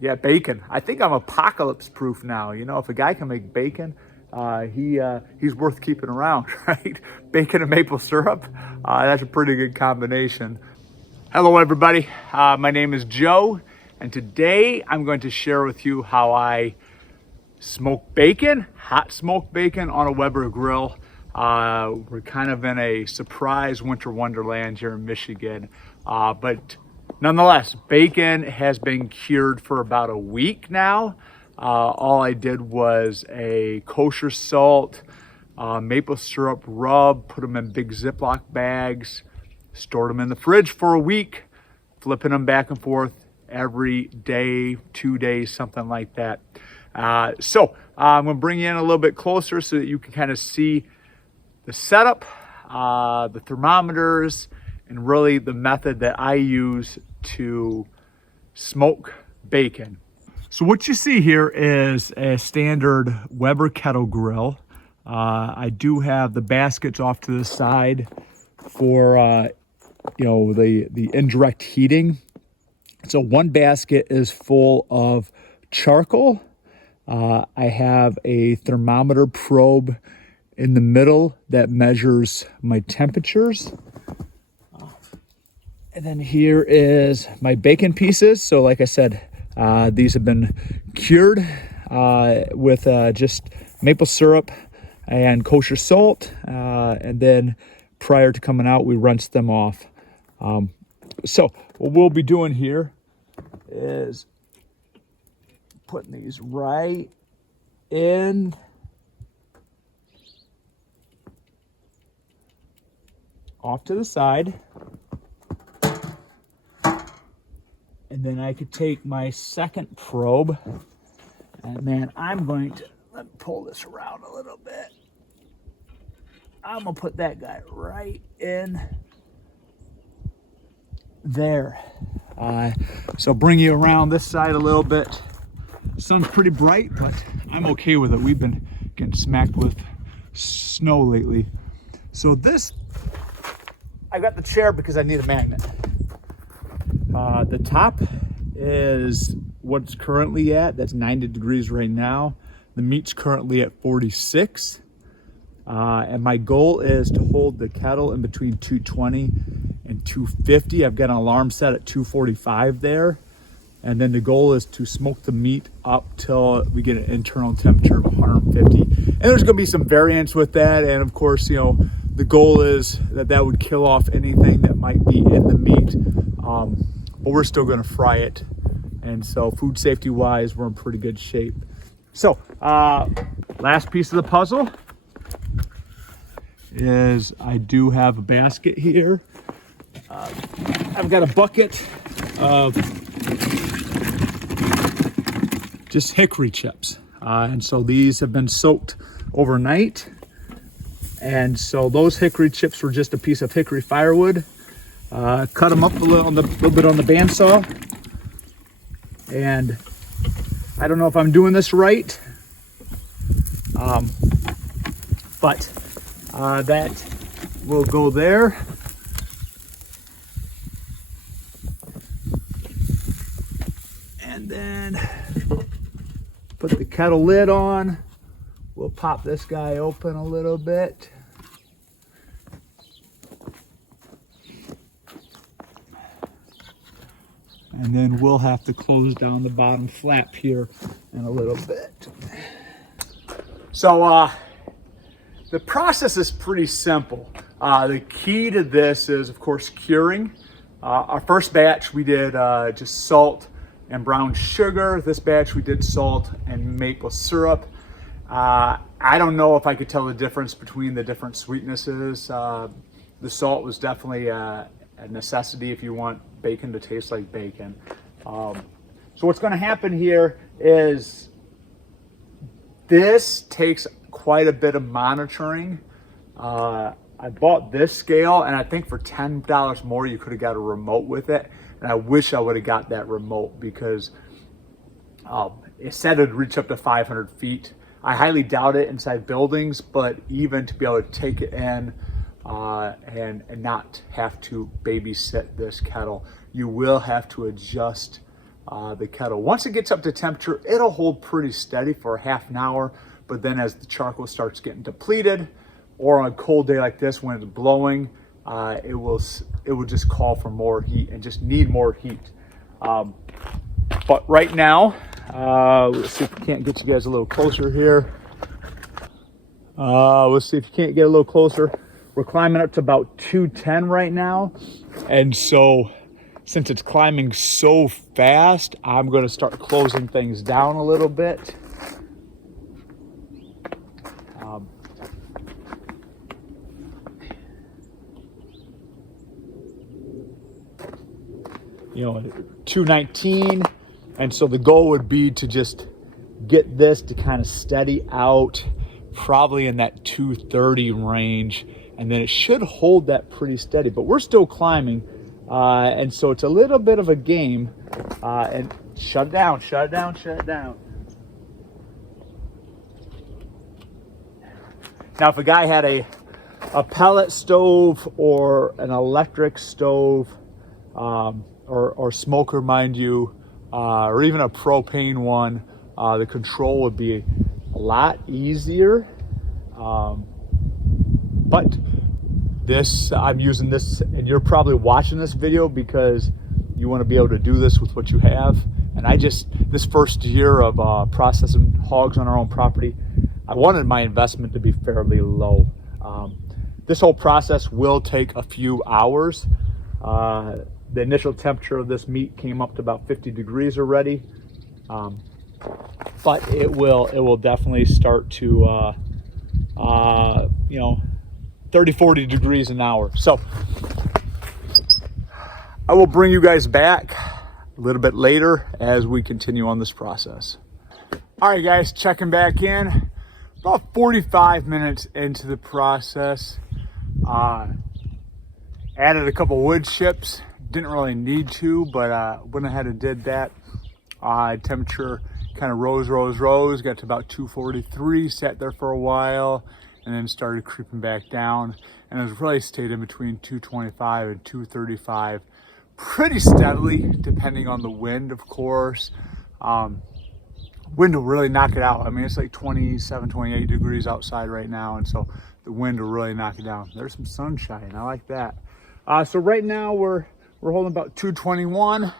Yeah, bacon. I think I'm apocalypse proof now. You know, if a guy can make bacon, he's worth keeping around, right? Bacon and maple syrup, that's a pretty good combination. Hello, everybody. My name is Joe, and today I'm going to share with you how I smoke bacon, hot smoked bacon on a Weber grill. We're kind of in a surprise winter wonderland here in Michigan, but nonetheless, bacon has been cured for about a week now. All I did was a kosher salt, maple syrup rub, put them in big Ziploc bags, stored them in the fridge for a week, flipping them back and forth every day, 2 days, something like that. So I'm going to bring you in a little bit closer so that you can kind of see the setup, the thermometers, and really the method that I use to smoke bacon. So what you see here is a standard Weber kettle grill. I do have the baskets off to the side for the indirect heating. So one basket is full of charcoal. I have a thermometer probe in the middle that measures my temperatures. And then here is my bacon pieces. So like I said, these have been cured with just maple syrup and kosher salt. And then prior to coming out, we rinsed them off. So what we'll be doing here is putting these right in. Off to the side. And then I could take my second probe, and then I'm going to, let me pull this around a little bit. I'm gonna put that guy right in there. So bring you around this side a little bit. Sun's pretty bright, but I'm okay with it. We've been getting smacked with snow lately. So this, I got the chair because I need a magnet. The top is what's currently at. That's 90 degrees right now. The meat's currently at 46. And my goal is to hold the kettle in between 220 and 250. I've got an alarm set at 245 there. And then the goal is to smoke the meat up till we get an internal temperature of 150. And there's gonna be some variance with that. And of course, the goal is that would kill off anything that might be in the meat. But we're still gonna fry it. And so food safety wise, we're in pretty good shape. So last piece of the puzzle is I do have a basket here. I've got a bucket of just hickory chips. And so these have been soaked overnight. And so those hickory chips were just a piece of hickory firewood. Cut them up a little bit on the bandsaw. And I don't know if I'm doing this right, but that will go there. And then put the kettle lid on. We'll pop this guy open a little bit. And then we'll have to close down the bottom flap here in a little bit. So the process is pretty simple. The key to this is, of course, curing. Our first batch we did just salt and brown sugar. This batch we did salt and maple syrup. I don't know if I could tell the difference between the different sweetnesses. The salt was definitely a necessity if you want bacon to taste like bacon. So what's going to happen here is this takes quite a bit of monitoring. I bought this scale, and I think for $10 more you could have got a remote with it, and I wish I would have got that remote because it said it'd reach up to 500 feet. I highly doubt it inside buildings, but even to be able to take it in and not have to babysit this kettle, you will have to adjust the kettle. Once it gets up to temperature, it'll hold pretty steady for half an hour, but then as the charcoal starts getting depleted, or on a cold day like this when it's blowing, it will just call for more heat and just need more heat. But right now, let's see if we can't get you guys a little closer here. Let's see if you can't get a little closer. We're climbing up to about 210 right now. And so since it's climbing so fast, I'm going to start closing things down a little bit. You know, 219. And so the goal would be to just get this to kind of steady out, probably in that 230 range. And then it should hold that pretty steady, but we're still climbing. And so it's a little bit of a game. And shut it down, shut it down, shut it down. Now, if a guy had a pellet stove or an electric stove, or smoker, mind you, or even a propane one, the control would be a lot easier. But this, I'm using this, and you're probably watching this video because you want to be able to do this with what you have. And this first year of processing hogs on our own property, I wanted my investment to be fairly low. This whole process will take a few hours. The initial temperature of this meat came up to about 50 degrees already. But it will definitely start to, 30, 40 degrees an hour. So I will bring you guys back a little bit later as we continue on this process. All right, guys, checking back in. About 45 minutes into the process. Added a couple wood chips. Didn't really need to, but went ahead and did that. Temperature kind of rose, got to about 243, sat there for a while, and then started creeping back down, and it's really stayed in between 225 and 235 pretty steadily, depending on the wind, of course. Wind will really knock it out. I mean, it's like 27, 28 degrees outside right now, and so the wind will really knock it down. There's some sunshine, I like that. So right now we're holding about 221.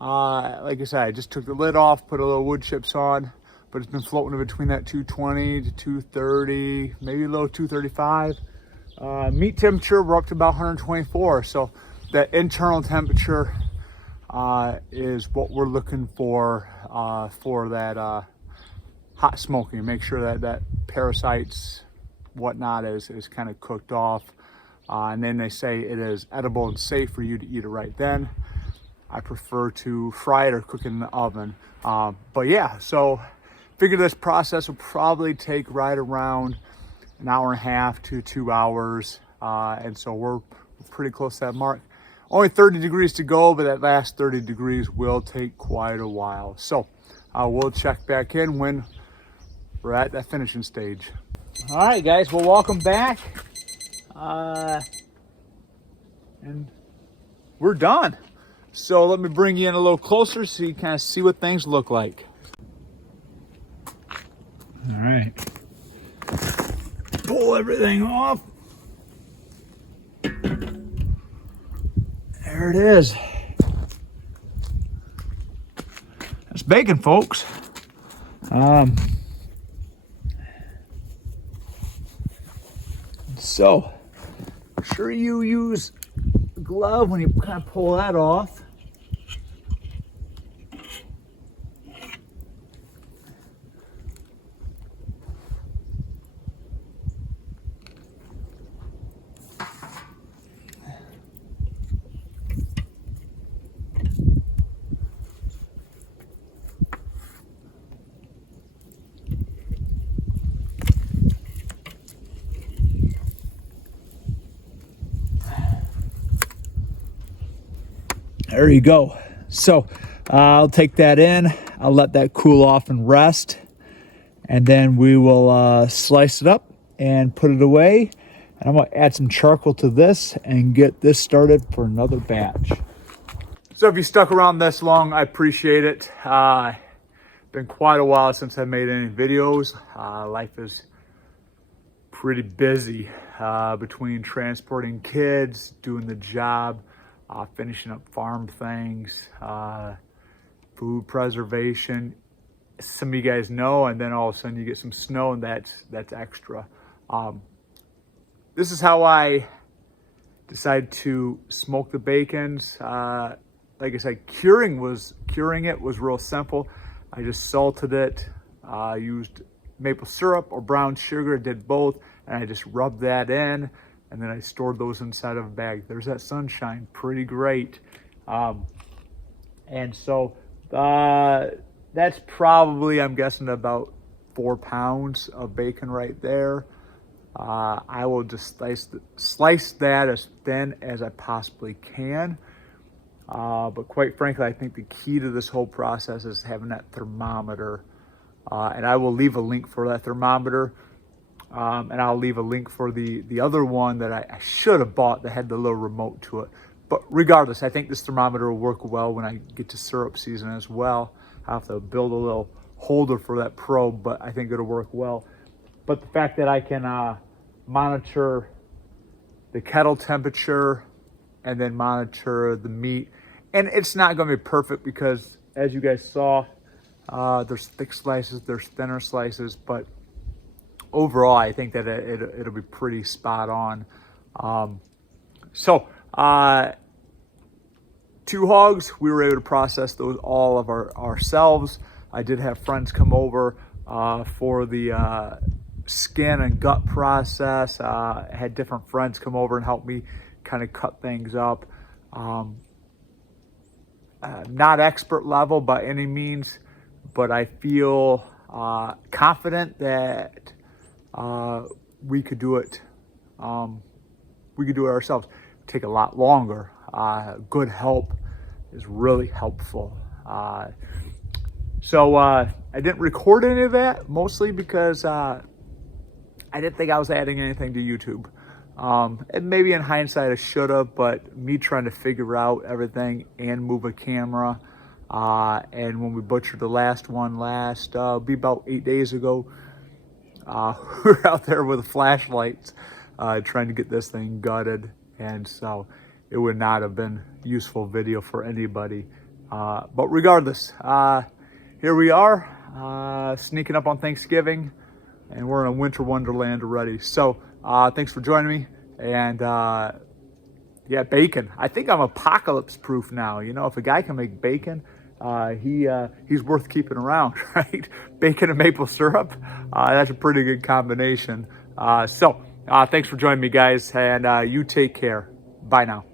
Like I said, I just took the lid off, put a little wood chips on, but it's been floating in between that 220 to 230, maybe a little 235. Meat temperature, we're up to about 124. So that internal temperature is what we're looking for that hot smoking. Make sure that parasites, whatnot, is kind of cooked off. And then they say it is edible and safe for you to eat it right then. I prefer to fry it or cook it in the oven. But yeah, so figure this process will probably take right around an hour and a half to 2 hours. And so we're pretty close to that mark. Only 30 degrees to go, but that last 30 degrees will take quite a while. So we'll check back in when we're at that finishing stage. All right, guys, well, welcome back. And we're done. So let me bring you in a little closer so you kind of see what things look like. All right. Pull everything off. There it is. That's bacon, folks. So make sure you use a glove when you kind of pull that off. There you go. So I'll take that in. I'll let that cool off and rest. And then we will slice it up and put it away. And I'm going to add some charcoal to this and get this started for another batch. So if you stuck around this long, I appreciate it. Been quite a while since I made any videos. Life is pretty busy between transporting kids, doing the job, finishing up farm things, food preservation. Some of you guys know, and then all of a sudden you get some snow, and that's extra. This is how I decided to smoke the bacons. Like I said, curing it was real simple. I just salted it, used maple syrup or brown sugar, did both, and I just rubbed that in, and then I stored those inside of a bag. There's that sunshine, pretty great. And so that's probably, I'm guessing, about 4 pounds of bacon right there. I will just slice that as thin as I possibly can. But quite frankly, I think the key to this whole process is having that thermometer. And I will leave a link for that thermometer. And I'll leave a link for the other one that I should have bought that had the little remote to it. But regardless, I think this thermometer will work well when I get to syrup season as well. I have to build a little holder for that probe, but I think it'll work well. But the fact that I can monitor the kettle temperature and then monitor the meat, and it's not going to be perfect because, as you guys saw, there's thick slices, there's thinner slices, but overall, I think that it'll be pretty spot on. So 2 hogs, we were able to process those all of ourselves. I did have friends come over for the skin and gut process. I had different friends come over and help me kind of cut things up. Not expert level by any means, but I feel confident that we could do it. We could do it ourselves. Take a lot longer. Good help is really helpful. So I didn't record any of that, mostly because I didn't think I was adding anything to YouTube. And maybe in hindsight I should have, but me trying to figure out everything and move a camera. And when we butchered the last one be about 8 days ago, we were out there with flashlights trying to get this thing gutted. And so it would not have been useful video for anybody. But regardless, here we are, sneaking up on Thanksgiving, and we're in a winter wonderland already. So thanks for joining me. And yeah, bacon. I think I'm apocalypse proof now. You know, if a guy can make bacon, he's worth keeping around, right? Bacon and maple syrup, that's a pretty good combination. So thanks for joining me, guys, and you take care. Bye now.